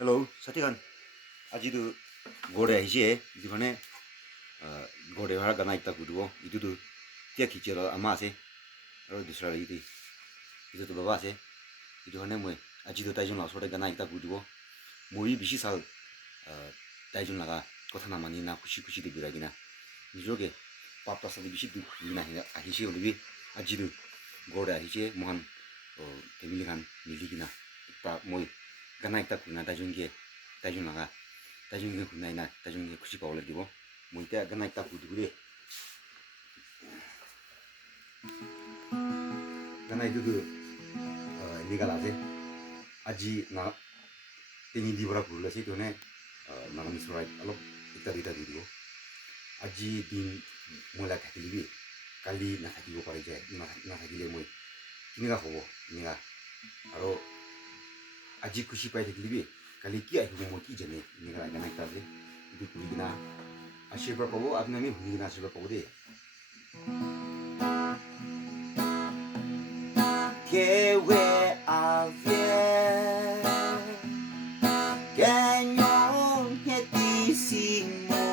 Hello, Satikan. Ajidu gore hije, dihone gore hara gana ita kuduo, itu tu tia kichiro ama se, aro dusra itu tu baba se, itu hone moi ajidu taijun la sore gana ita kuduo, moi bishi sal taijun laga kotha na mani na kushi de biragina, nijoge papa sali bishi du na ahishi olibi ajidu gore hije mohan family kan miligina pa moi gana ita kuna taijun laga tajung ge kunai na tajung ge kushi paula dibo moite gana ita kudure gana itu tu nigala se aji na Tenyidie bora pula se tu ne na misrai alok ita dibo aji din mula kakilibi kali na kakilo pare je na kakile moi kini ga hobo ni ga aro aji kushi pai kakilibi kali kia itu mau ki jene ini kalau gana kita deh itu kuligina asyik berapa bu aku nami kuligina asyik berapa bu deh que we a vie canyon hetisimo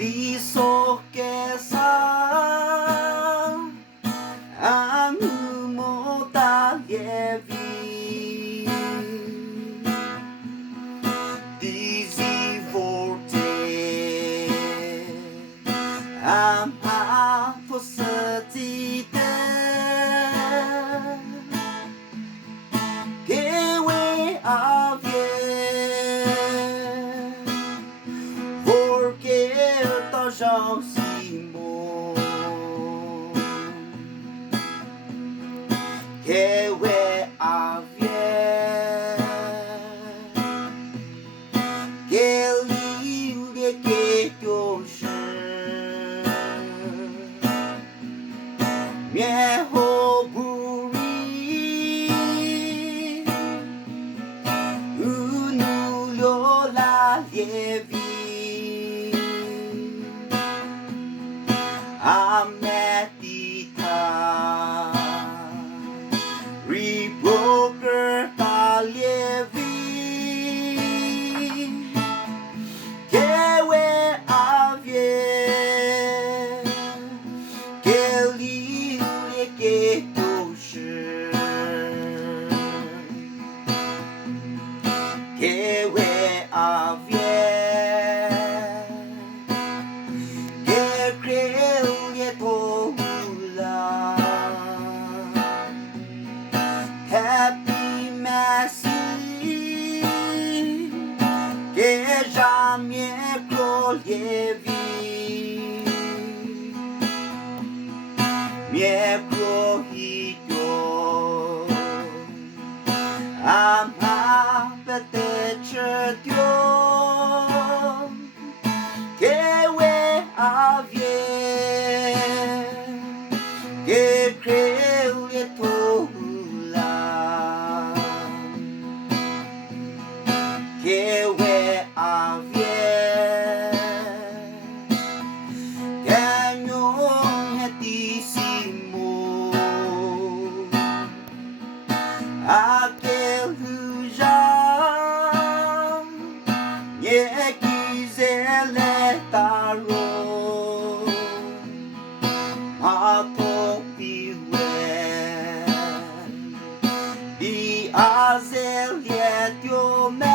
diso que sa THIE I'm half for certain que we a vie porque ta jao simo que we a vie que libre que yo mieux au bruit où nous la vie à medita reproker ta vie que we a vie que que touche que we a vie que cree tola happy merci que jamais croyez vie mieux croyito ama peut-être Dieu que we a vie que crée tout là que we a vie canyon hetisimo aquele já nie quiser letaro matou piwe di azelia diome